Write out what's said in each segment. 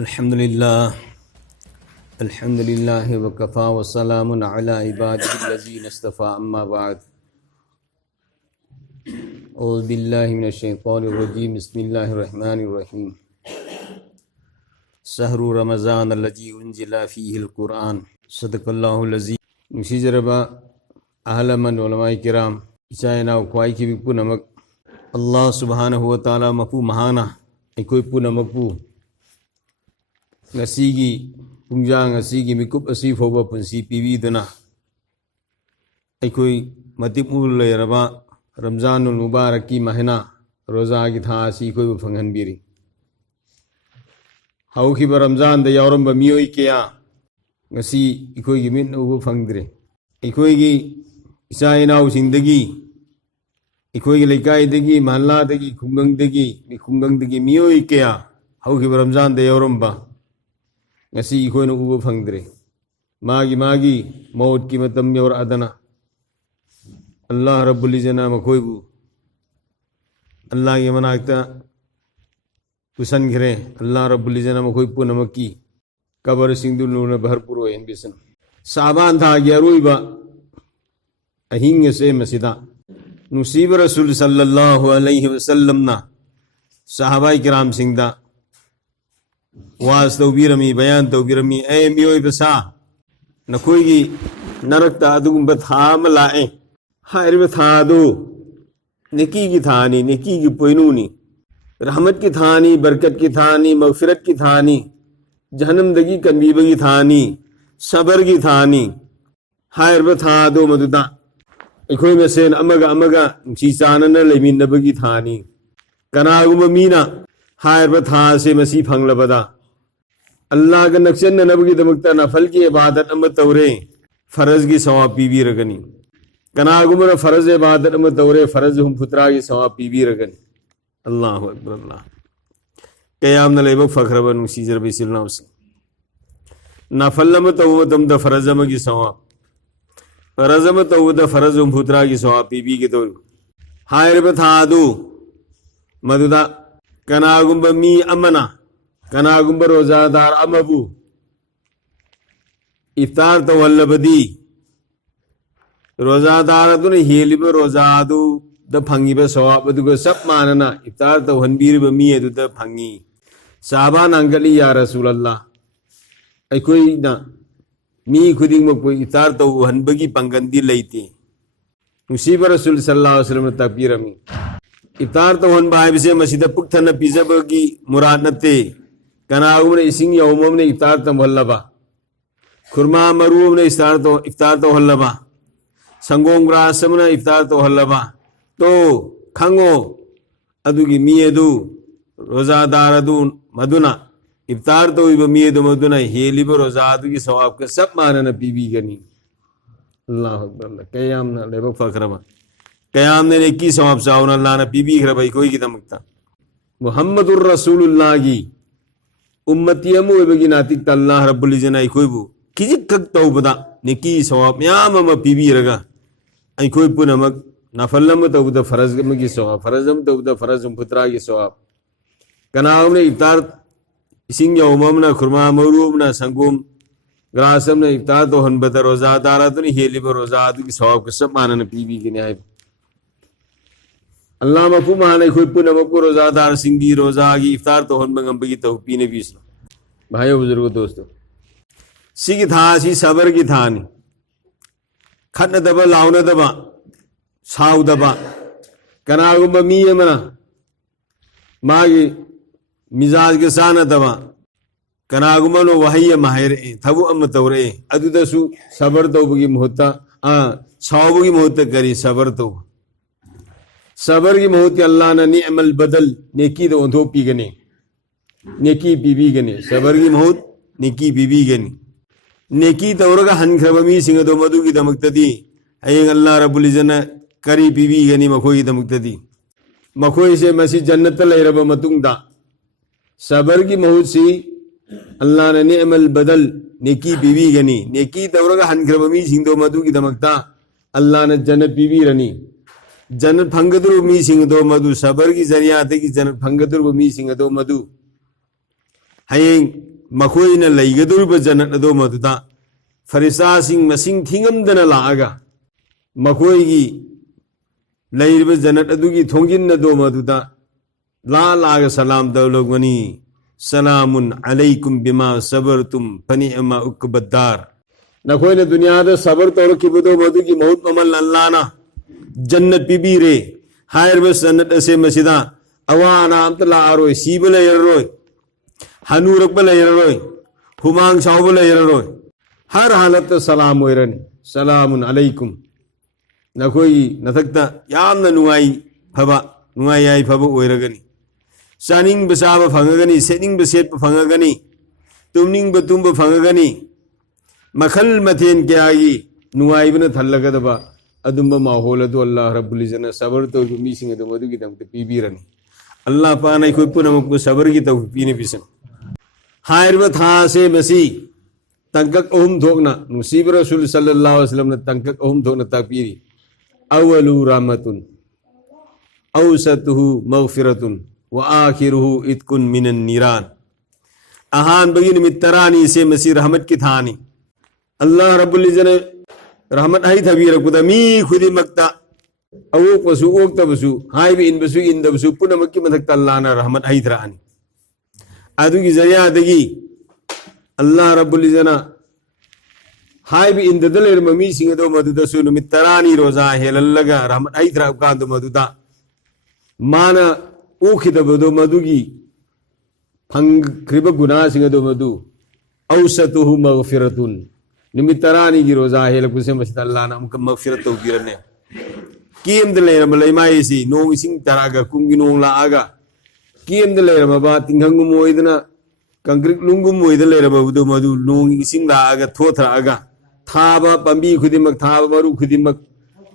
अल्हम्दुलिल्लाह वकफ़ा वस्सलामुन अला इबादिहिल्लज़ीना इस्तफ़ा अम्मा बाद औज़ु बिल्लाहि मिनश्शैतानिर रजीम बिस्मिल्लाहिर रहमानिर रहीम शहरु रमज़ानल्लज़ी उन्ज़िला फ़ीहिल क़ुरआन सदक़ल्लाहुल अज़ीम नुसिजरबा अहलमन उलमाए किराम इचायना ख्वाई की पुनमक अल्लाह सुब्हानहु व तआला मफू महाना अखोई पुनमकपू ngasiगी पुंजांग ngasiगी मिकुप असी फोबा पुंसी पीबीदना अखोई मतिमुल लेरबा रमजानुल मुबारक की महीना रोजा की था असी कोई फंगहनबीरी हौखिबा रमजान द यावरंबा मियोई किया ngasi अखोई की मिन उबो फंगद्रे अखोई की इसा इनाउ सिंदगी अखोई की लेकाइदगी महल्लादगी खुंगंगदगी मियोई किया हौखिबा रमजान द यावरंबा ngasi ikoi na ubo fangdre magi maut ki matam yor adana Allah rabbul izzana makoi bu Allah ki manakta kusan gire Allah rabbul izzana makoi pu namaki kabar singdu nuna bharpuro hen bisan saban tha yarui ba ahing se masida nusib rasul sallallahu alaihi wasallam na sahabai kiram singda वास तौबीरमी बयान तौबीरमी ए मियोई बसा नखोईगी नरकता अदुगुंबा था लाए हायरबा था दो नेकी की थानी नेकी की पोइनूनी रहमत की थानी बरकत की थानी मगफिरत की थानी जहन्नम दगी कनबीबा की थानी सबर की थानी हायरबा था दो मदुदा अखोई मसेन अमगा चीचानना लेमिनबगी थानी कनागुंबा मीना हायरबा था से मसी फंगलबदा अल्लाह का नक्शन नबी दमकता नफल की इबादत अम तौरे फ़र्ज़ की सवाब पीबी रगनी कनागुमर फ़र्ज़ इबादत अम तौरे फ़र्ज़ हम फुतरा की सवाब पीबी रगनी अल्लाह अकबर अल्लाह क़याम नलेब फ़ख्रबन सीजर बिसिलना उसे नफल अम तौदम द फ़र्ज़ अम की सवाब फ़र्ज़ अम तौद फ़र्ज़ हम फुतरा की सवाब पीबी के तौर हायर बथादू मदुदा कनागुंब मी अमना कनागुंब रोजादार अमबू इफ्तार तो वल्लबदी रोजादार तुन हेलिब रोजादू द फंगी बे सवाब दुग सब मानना इफ्तार तो हनबीर ब मी अदु द फंगी साबान अंगली या रसूल अल्लाह अखोई ना मी खुदिंग मको इफ्तार तो हनबगी पंगंदी लेते मुसीब रसूल सल्लल्लाहु अलैहि वसल्लम तकबीरमी इफ्तार तो हन बाय बिसे मस्जिद पुक्थन पिजबगी मुराद नते कनाउमने इसिंग यौमने इफ्तार तो वल्लबा खुरमा मरूमने इफ्तार तो वल्लबा संगोम ग्रासमने इफ्तार तो वल्लबा तो खंगो अदुगी मियदु रोजादार अदु मदुना इफ्तार तो इब मियदु मदुना हेलिब रोजादु की सवाब के सब मानना पीबी गनी अल्लाह अकबर क़याम न लेब फखरमा क़याम ने नेकी सवाब चावना अल्लाह ने पीबी खर भाई कोई की दमकता मुहम्मदुर रसूलुल्लाह की उम्मती अमु एबगी नातिक अल्लाह रब्बुल इज़्ज़ना कोई बु किजिक कक तौबदा नेकी सवाब याम अम पीबी रगा आई कोई पुनमक नफलम तौबदा फ़र्ज़ अम की सवाब फ़र्ज़म तौबदा फ़र्ज़ फुतरा की सवाब कनाम ने इफ्तार इसिंग यौमम ना खुरमा मरूम ना संगुम ग्रासम ने इफ्तार तो हनबद रोज़ादार तो नहीं हेलिब रोज़ाद की सवाब के सब मानना पीबी के न्याय अल्लाह मफू माने कोई पुनमको रोज़ादार सिंगी रोज़ा की इफ्तार तो हन बगम बगी तो पीने बीस भाइयों बुजुर्गों दोस्तों सिगी था सी सबर की थानी खन दबा लाउन दबा साउ दबा कनागुम मी मना मागी मिजाज के सान दबा कनागुम नो वही माहिर थबु अम तौरे अदुदसु सबर तो बगी मुहत्ता साउबगी मुहत्ता करी सबर तो सबर की मोहत अल्लाह ने निअमल बदल नेकी तो ओंधो पी गने नेकी पीबी गने सबर की मोहत नेकी पीबी गने नेकी तौरगा हनख्रबमी सिंह दो मधु की दमकतदी अयंग अल्लाह रब्बुल इज़्ज़ना करी पीबी गनी मखोई की दमकतदी मखोई से मसी जन्नत लैरब मतुंगदा सबर की मोहत सी अल्लाह ने निअमल बदल नेकी पीबी गनी नेकी तौरगा हनख्रबमी सिंह दो मधु की दमकता अल्लाह ने जन्नत पीबी रनी जन्नत फंगदुर मी सिंह दो मधु सबर की जरिया की जन्नत फंगदुर मी सिंह दो मधु hayeng makoina laigadurba janat ado maduda farisasing masing thingamdana laaga makoigi lairba janat adugi thongin ado maduda la laaga salam dawlogani salamun alaikum bima sabartum fani'ma ukbadar nakoina dunya da sabar tawkibudo madugi maut mamal allana jannat bibire hairba sanat ase masida awana amtala aroi sibala yaroi hanuruk bala yaroi humang saubala yaroi har halat salam oirani salamun alaikum nakoi nathakta yamna nuai phaba nuai ai phaba oiragani saning basaba phangagani sening baset phangagani tumning batumba phangagani makhal mathen kyagi nuai bana thallagadaba adumba mahol adu Allah rabbul izzana sabar to mi sing adu madu gidam te pibirani Allah panai koi punamuk sabar gi taw pini bisan hairba tha se masi tangkak ohum thokna nusib rasul sallallahu alaihi wasallam na tangkak ohum thokna takpiri awalu rahmatun awsatuhu maghfiratun wa akhiruhu itkun minan niran ahan bagin mittarani se masi rahmat ki thani Allah rabbul izzana rahmat hai thabira kuda mi khudi makta awuk basu okta basu hai bi in basu in da basu punamakki mathak tallana rahmat hai thrani adugi zariya dagi Allah rabbul izzana hai bi in da daler mami singado maduda sunu mittarani roza helallaga rahmat hai thra kandu maduda mana ukhida bodo madugi phang kriba guna singado madu awsatuhu maghfiratun nimittarani gi roza hela kuse masjid Allah na amka maghfirat tawbirane kiem de lera malai mai si nong ising taraga kungi nong la aga kiem de lera ba tinghangum moidna kangrik lungum moida lera ba du madu nong ising la aga thothra aga thaba pambi khudimak thaba maru khudimak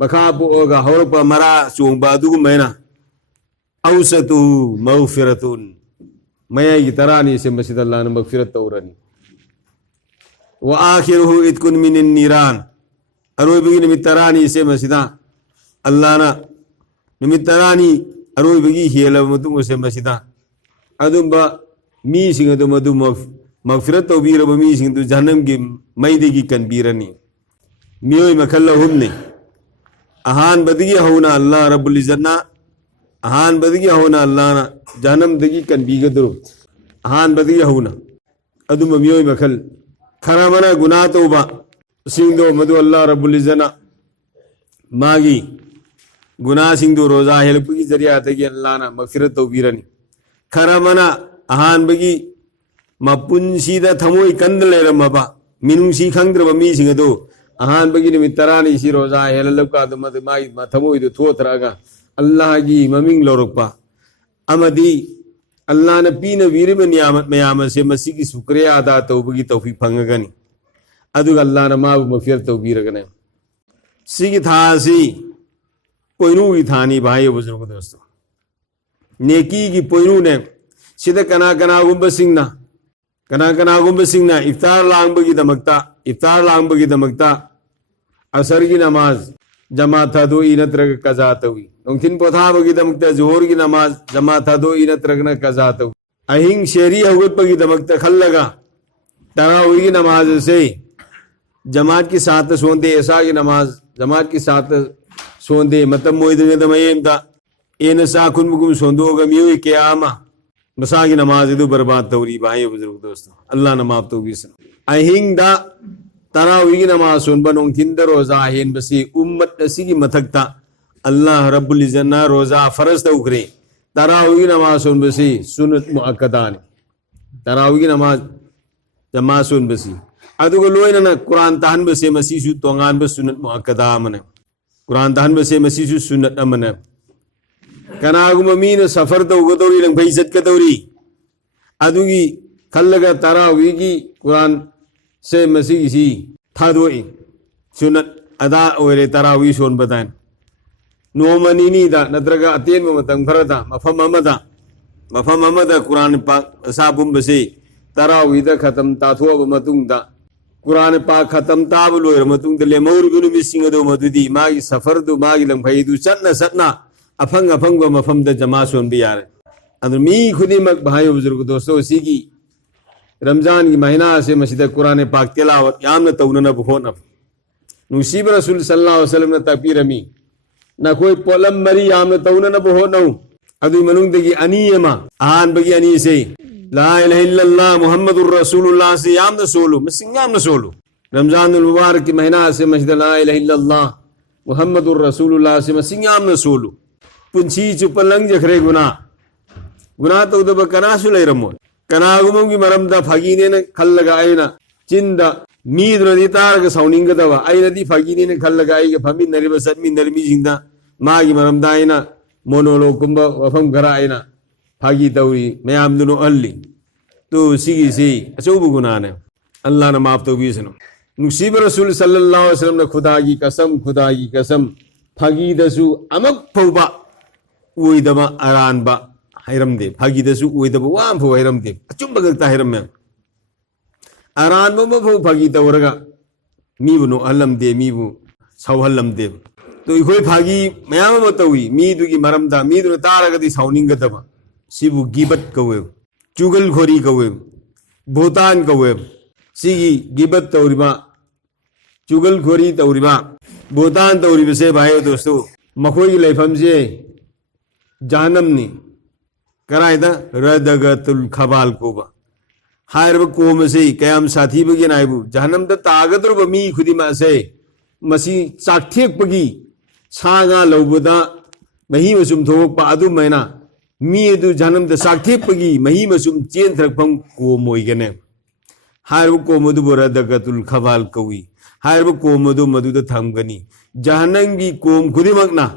makha po aga horpa mara chongba du maina awsatu maghfiratun maya gi tarani se masjid Allah na maghfirat tawrani wa akhiruhu itkun minin niran aroi bagi nimittarani se masida Allah na nimittarani aroi bagi hela mutum se masida adumba mi sing adu madu maghfirat tawbira ba mi sing du jahannam gi maide gi kan birani miyoy makalla humne ahan badigi hauna Allah rabbul izzana ahan badigi hauna Allah na jahannam digi kan bigadru ahan badigi hauna adumba miyoy makal karamana guna tauba singdo madu Allah rabbul izzana magi guna singdo roza helpugi zariya tagi Allah na maghfirat tawbirani karamana ahan bagi mapunsida thamoi kandle ramaba minungsi khangdraba mi singado ahan bagi ni mittarani si roza helalka dumad mai thamoi du thotraga Allah gi maming lorokpa amadi Allah na pina virima niyamat mayama se masigi sukriya ada tawbagi tawfiq phangagani adu Allah na ma maghfirat tawbiragane sigi thasi poinu gi thani bhai buzurg dosto neki gi poinu ne sida kana gumba singna iftar langbagi damakta asar gi namaz jamaat do inatrag kaza tawi nongtin potha bagi damakta zuhur gi namaz jamaat do inatrag na kaza tawi ahing sheri agut bagi damakta khallaga tarawih gi namaz se जमात के साथ सोंदे ऐसा की नमाज जमात के साथ सोंदे मतलब मोइदे दमयेम दा N सा कुन मुकुम सोंदो गमियो के आमा मसा की नमाज दु बर्बाद तौरी भाई बुजुर्ग दोस्तों अल्लाह न माफ तो बिस अहिंग दा तरावी की नमाज सोन बनों थिंद रोजा हेन बसी उम्मत नसी की मथकता अल्लाह रब्बुल इज्जना रोजा फरज तौकरे तरावी की नमाज सोन बसी सुन्नत मुअक्कदा तरावी की नमाज जमा सोन बसी aduga loina na Quran tahan ba se masisu tongan ba sunat muakkada amane Quran tahan ba se masisu sunat amane kana guma mina safar da ugadori lang bhaisat ka dori adugi khallaga tarawih gi Quran se masisi thadoi sunat ada oire tarawih son badan nomani ni da nadraga aten matang farada mafam amada Quran pa sabum ba se tarawih da khatam ta thua ba matung da Quran pa khatam tab loir matung de le maur gunu missing do madudi magi safar do magi lang phai du satna afang ba mafam da jama son bi yar and mi khudi mak bhai buzurg dosto sigi Ramzan की महीना से मस्जिद कुरान पाक तिलावत यामना तौनना होना नुसीब रसूल सल्लल्लाहु अलैहि वसल्लम तकबीरमी ना कोई पोलम मरी यामना तौनना होना अदु मनुंगदगी अनी अमा आहान बगी अनी से ला इलाहा इल्लल्लाह मुहम्मदुर रसूलुल्लाह से यामना सोलो मसिंग यामना सोलो रमजान मुबारक की महीना से मस्जिद ला इलाहा इल्लल्लाह मुहम्मदुर रसूलुल्लाह से मसिंग यामना सोलो पुंची चुपलंग जखरे गुना तौदब कनासु लेरमो कनागुमगी मरमदा फगीने खल्लगा आइना चिंदा मीदुनदी तारगा सौनिंगदवा आइनदी फगीने खल्लगा आइगा फमिनरिब सत्मिनरिबी जिंदा मागी मरमदा आइना मोनोलोग कुंबा वफम खरा आइना फागी तौरी मयामदुनो अल्ली तो सिगी सी अचौब गुनाने अल्लाह ने माफ तौबीसनो नुसीब रसूल सल्लल्लाहु अलैहि वसल्लम ने खुदा की कसम फागी दसु अमक फौबा उइदबा अरानबा हैरमदे फागी दसु उइदबा वाम फौ हैरमदे अचुंबा गक्ता हैरम में अरानबा मफौ फागी तौरगा मीबुनो अल्लमदे मीबु सौहल्लमदे तो इखोई फागी मयाम मतौई मीदुगी मरमदा मीदुनो तारगदी सौनिंगदबा सिबु गिबत कवे चुगल खोरी कवे भूतान कवे सिगी गिबत तौरिबा चुगल खोरी तौरिबा भूतान तौरिबा से भाई दोस्तों मखोई की लेफम से जहन्नमनी करायदा रदगतुल खबाल कोबा हायरब कोम से कयाम साथी बगी नायबु जहन्नम द तागदरब मी खुदिमा से मसी चाकथेक बगी सागा लौबदा मही मसुम थोक अदु मैना मी अदु जहन्नम द चाकथेक बगी मही मसुम चेन थरकफम कोम ओइगने हायरब कोम अदु रदगतुल खबाल कवी हायरब कोम अदु मदुद थमगनी जहन्नम की कोम खुदिमकना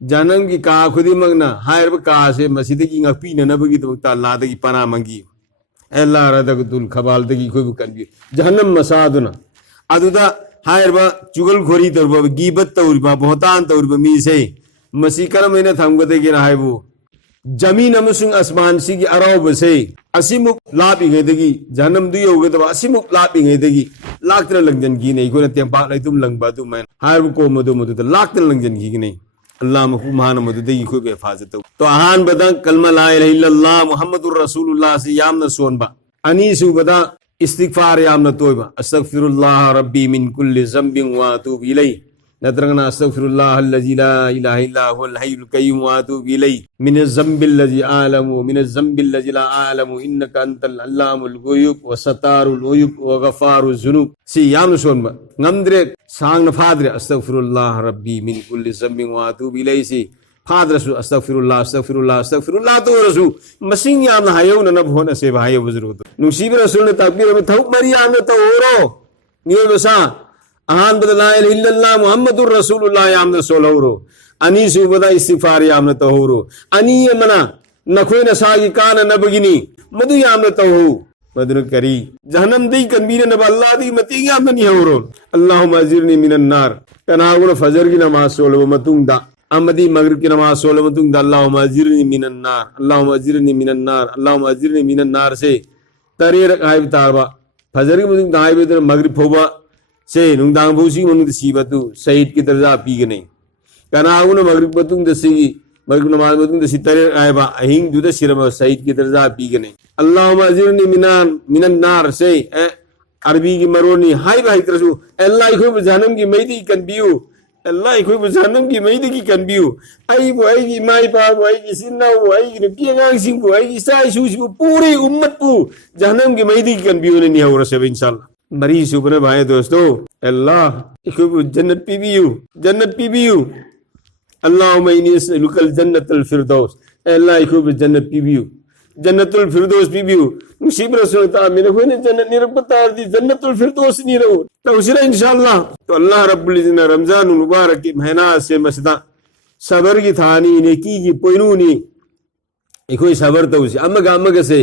जहन्नम की का खुदिमकना हायरब का से मसीदगी ngakpinanabagi tawta ladagi pana mangi ella radagatul khabaldagi khoibu kanbi jahannam masaduna aduda hairba chugal khori torba gibat tawriba bohtan tawriba mi se masi karamena thamgade gi rahaibu jamin amusung asman sigi arauba se asimuk labi ngedagi jahannam du yogadaba asimuk labi ngedagi laktra langjan gi nei kona tempa laitum langba du man hairbu ko modu modu laktra langjan gi nei अल्लाह महान मददी को हिफाजत तो आहान बदा कलमा ला इलाहा इल्लल्लाह मुहम्मदुर रसूलुल्लाह से यामना सोनबा अनीसु बदा इस्तिगफार यामना तोयबा अस्तगफिरुल्लाह रब्बी मिन कुल्लि ज़ंबिन व अतूबु इलैहि नदरगना अस्तगफिरुल्लाह अल्लज़ी ला इलाहा इल्ला हुवल हय्युल क़य्यूम व अतूबु इलैहि मिन ज़ंबिल्लज़ी आलमु मिन ज़ंबिल्लज़ी ला आलमु इन्नका अंतल अल्लामुल गुयूब व सतारुल उयूब व गफ़ारुज़ ज़ुनूब सी यामना सोनबा ngamdre sang na fadre astaghfirullah rabbi min kulli zambin wa atubu ilayhi si fadre su astaghfirullah to rasu masing yam na hayo na bhona se bhayo buzuru nusibi rasul ne takbir me thuk mari yam na to oro niyo basa ahan bad la ilaha illallah muhammadur rasulullah yam na soloro ani su bada istighfar yam na to oro ani mana na khoi na sa gi kana na bagini madu yam na to mother करी जहन्नम दी कनबीर नब अल्लाह दी मती याम नहीं होरो अल्लाहुम्मा अजिरनी मिनन नार कनागुन फजर की नमाज सोलो मतुंदा अमदी मगरिब की नमाज सोलो मतुंदा अल्लाहुम्मा अजिरनी मिनन नार अल्लाहुम्मा अजिरनी मिनन नार अल्लाहुम्मा अजिरनी मिनन नार से तरेर आइब तारबा फजर की मतुंदा आइब तर मगरिब फोबा से नुंदांग भूसी मनुद सीबतु शहीद की दर्जा पीगने कनागुन मगरिब मतुंदा सी मगरिब नमाज मतुंदा सी तरेर आइबा अहिंग दुदा सिरमा शहीद की दर्जा पीगने अल्लाहुम्मा अजिरनी मिनन नार से अरबी की मरोनी हाई भाई तरसु अल्लाह इखोय जहन्नम की मैदी कनबियु अल्लाह इखोय जहन्नम की मैदी की कनबियु आई बो आई की माई पा बो आई की सिन्ना बो आई की पियांग सिंह बो आई की साई सुस बो पूरी उम्मत बो जहन्नम की मैदी की कनबियु ने नहीं हो रसे इंशाल्लाह मरी सुबह भाई दोस्तों अल्लाह इखोय जन्नत पीबियु अल्लाहुम्मा इन्नी असअलुकल जन्नतल फिरदौस अल्लाह इखोय जन्नत पीबियु जन्नतुल फिरदौस पीबियु मुसीब रसूल ता मेरे को ने जन्नत निरबतार दी जन्नतुल फिरदौस नहीं रहो तो उसी इंशाल्लाह तो अल्लाह रब्बुल इज्जत ने रमजान मुबारक की महीना से मसदा सबर की थानी ने की पोइनुनी इकोई सबर तो उसी अमग से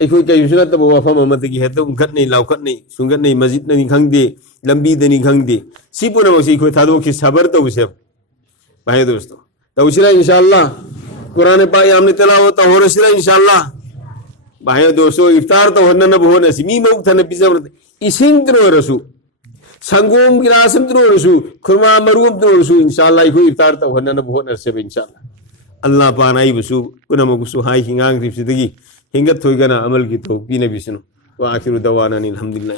इकोई कई सुना तब वफा मोहम्मद की है तो उनखत नहीं लाउखत नहीं सुंगत नहीं मस्जिद नहीं खंगदे लंबी दनी खंगदे सीपुना मसी इकोई थादो की सबर तो उसे भाई दोस्तों तो उसी इंशाल्लाह कुरान पाक हमने तिलावत हो रहा इंशाल्लाह भाई दोस्तों इफ्तार तो होना न होना सी मी मौक था न पिज़्ज़ा इसिंग त्रो रसू संगोम की रासम त्रो रसू खुरमा मरूम त्रो रसू इंशाल्लाह इको इफ्तार तो होना न होना से इंशाल्लाह अल्लाह पानाई बसु कुना मगुसु हाई हिंगांग रिप्सिदगी हिंगत थोइगना अमल की तो पीने Bishnu wa akhiru dawana alhamdulillah.